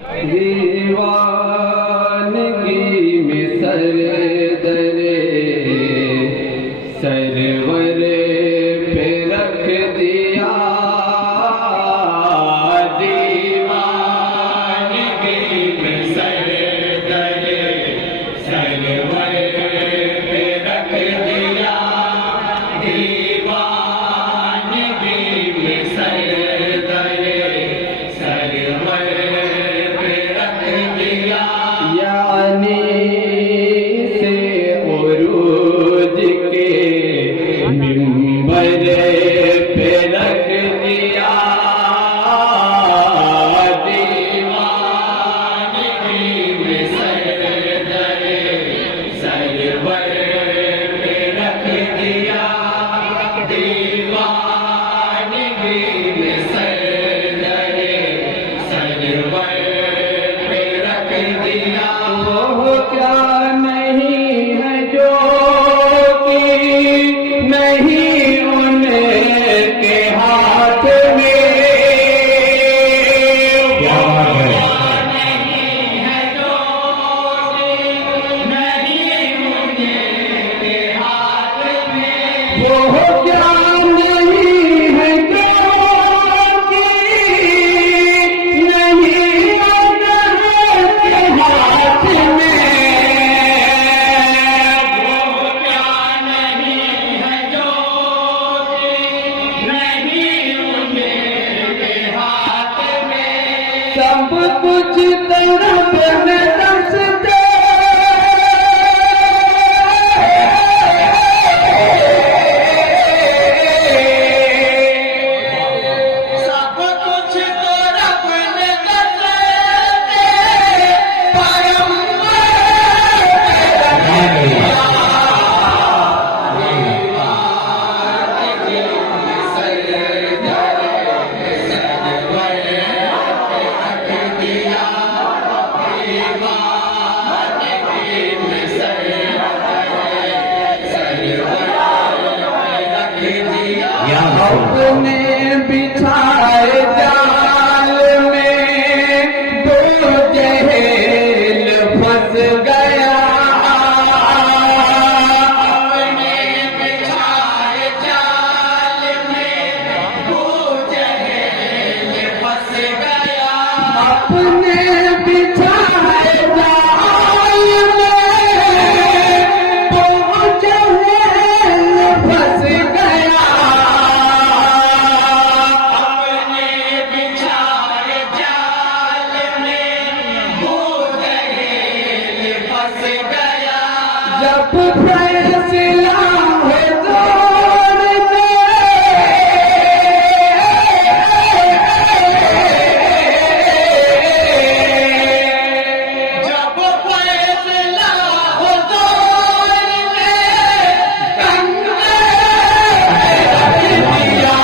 दीवानगी में सरदरे सरवर पे रख दिया, दीवानगी में सरदरे सरवर पे रख दिया, दीवानगी में सरदरे सरवर यानी से उरूज के मिंबर पे रख दिया, दीवानगी में सरदरे सरवर पे रख दिया, दीवानगी में सरदरे सरवर वो क्या नहीं है जो कि नहीं उनके हाथ में, क्या नहीं है जो कि नहीं उनके हाथ में, वो क्या नहीं है जो कि नहीं हाथ में, वो क्या नहीं है जो कि नहीं उनके हाथ में, सब कुछ तरफ में दसते अपने बिछाए जाल में दो जहेल फंस गया, अपने बिछाए जाल में दो जहेल फंस गया, अपने बिछाए जाल में दो जहेल फंस गया, जब फैसला है जोर में, जब फैसला हो जोर में, कंधे रख दिया,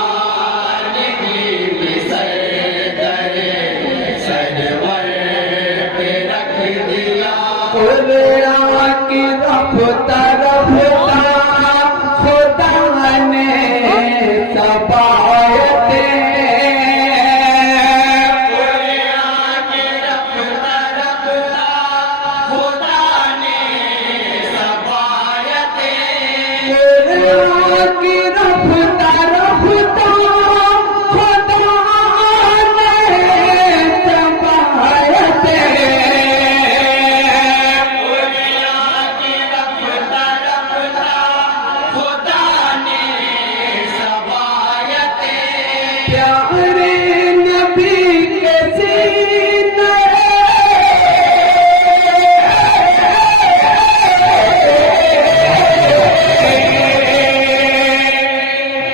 दीवानगी में सरदरे सरवर पे रख दिया, खुदा की रफ्तार खुदा ने सबायते, खुदा की रफ्तार खुदा ने सबायते, खुदा की रफ्तार खुदा ने सबायते, प्यारे नबी के सीने,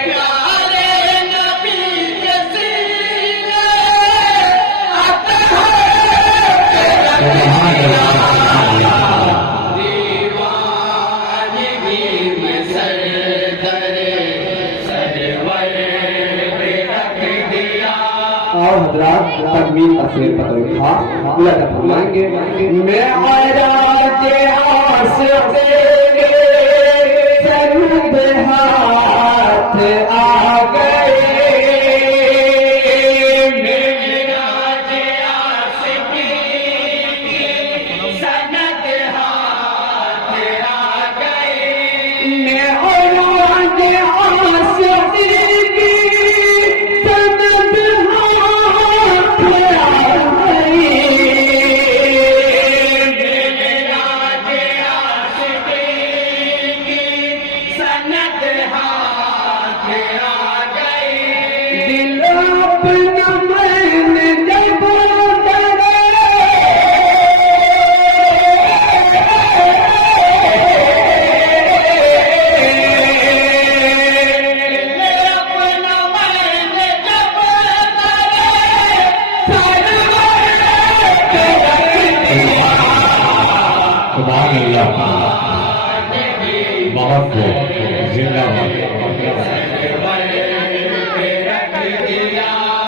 प्यारे नबी के सीने दीवानगी में सरदरे सरवर पे रख दिया। और हजरात तकमील का शेर पकड़ था लगा फरमाएंगे, मैं आज आसिक़ सर्द हाथ आ गए,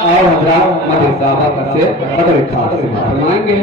और हजरात मध्य साहबा का से बड़े खास फरमाएंगे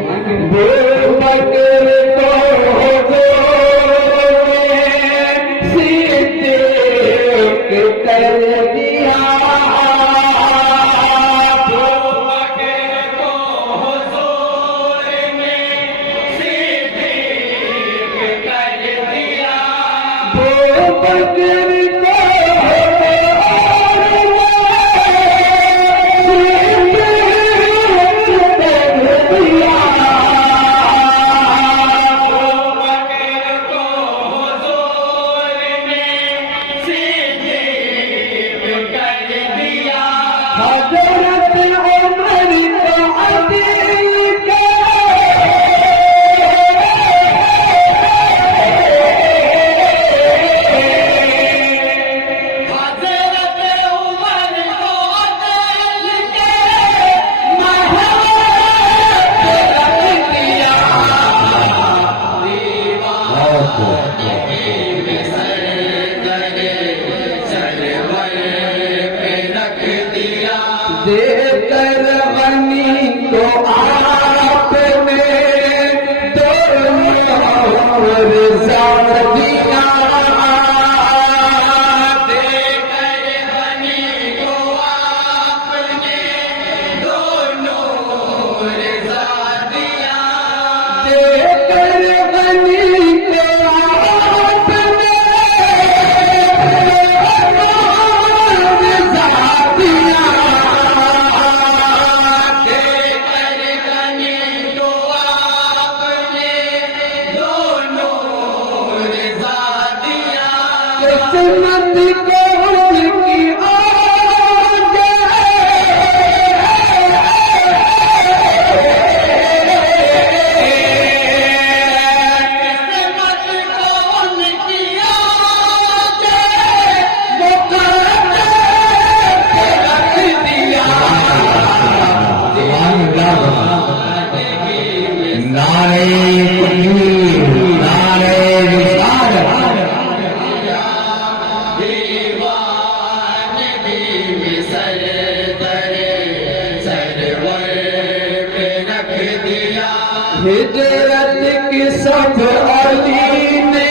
हिजरत की सब अली ने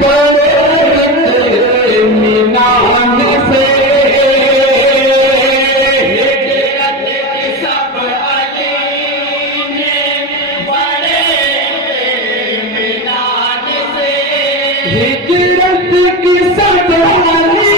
बड़े मीनान से हिजरत की सब अली ने बड़े मीनान से हिजरत की सब अली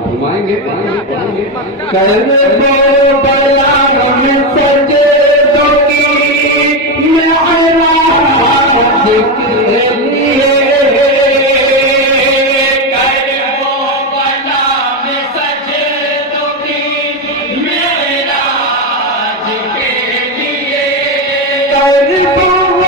फरमाएंगे कर बला सजे दो की मेहराज के लिए कर बला सजे दो की मेहराज के लिए कर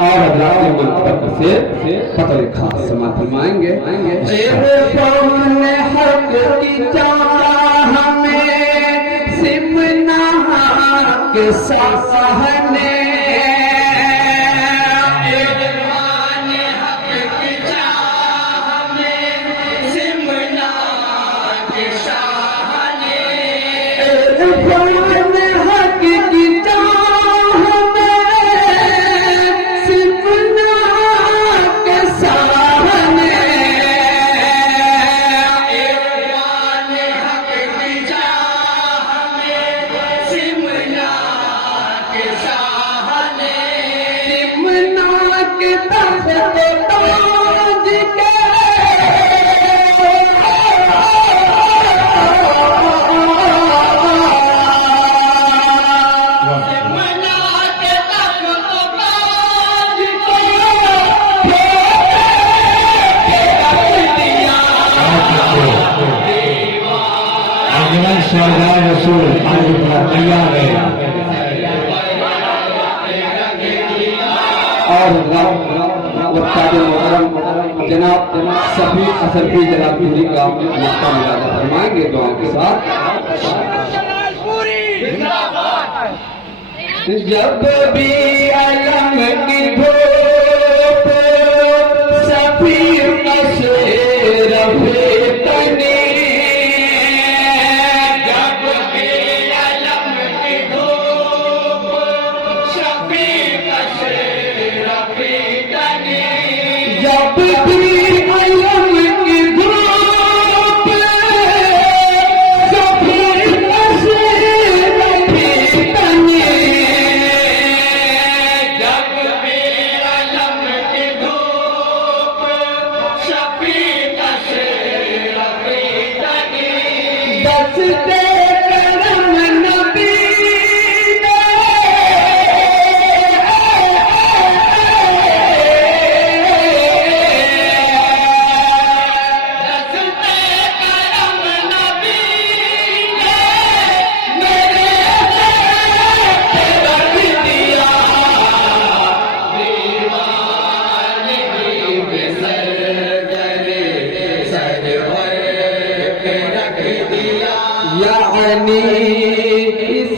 और अगला मंत्र से पकड़ खास समाधि मांगे हक की चाह हमें सिमना के साहने रसूल और जनाब सभी असरफी जनाब पूरी का मौका मिला फरमाएंगे दुआ के साथ। जब भी अलम की धूप सभी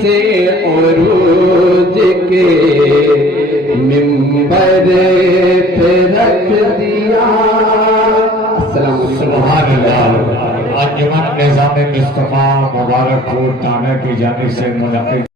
से उरूज के मिंबर पे रख दिया। सुभान अल्लाह। अंजुमन निज़ाम मुस्तफा मुबारकपुर थाने की जानिब से मुनक़िद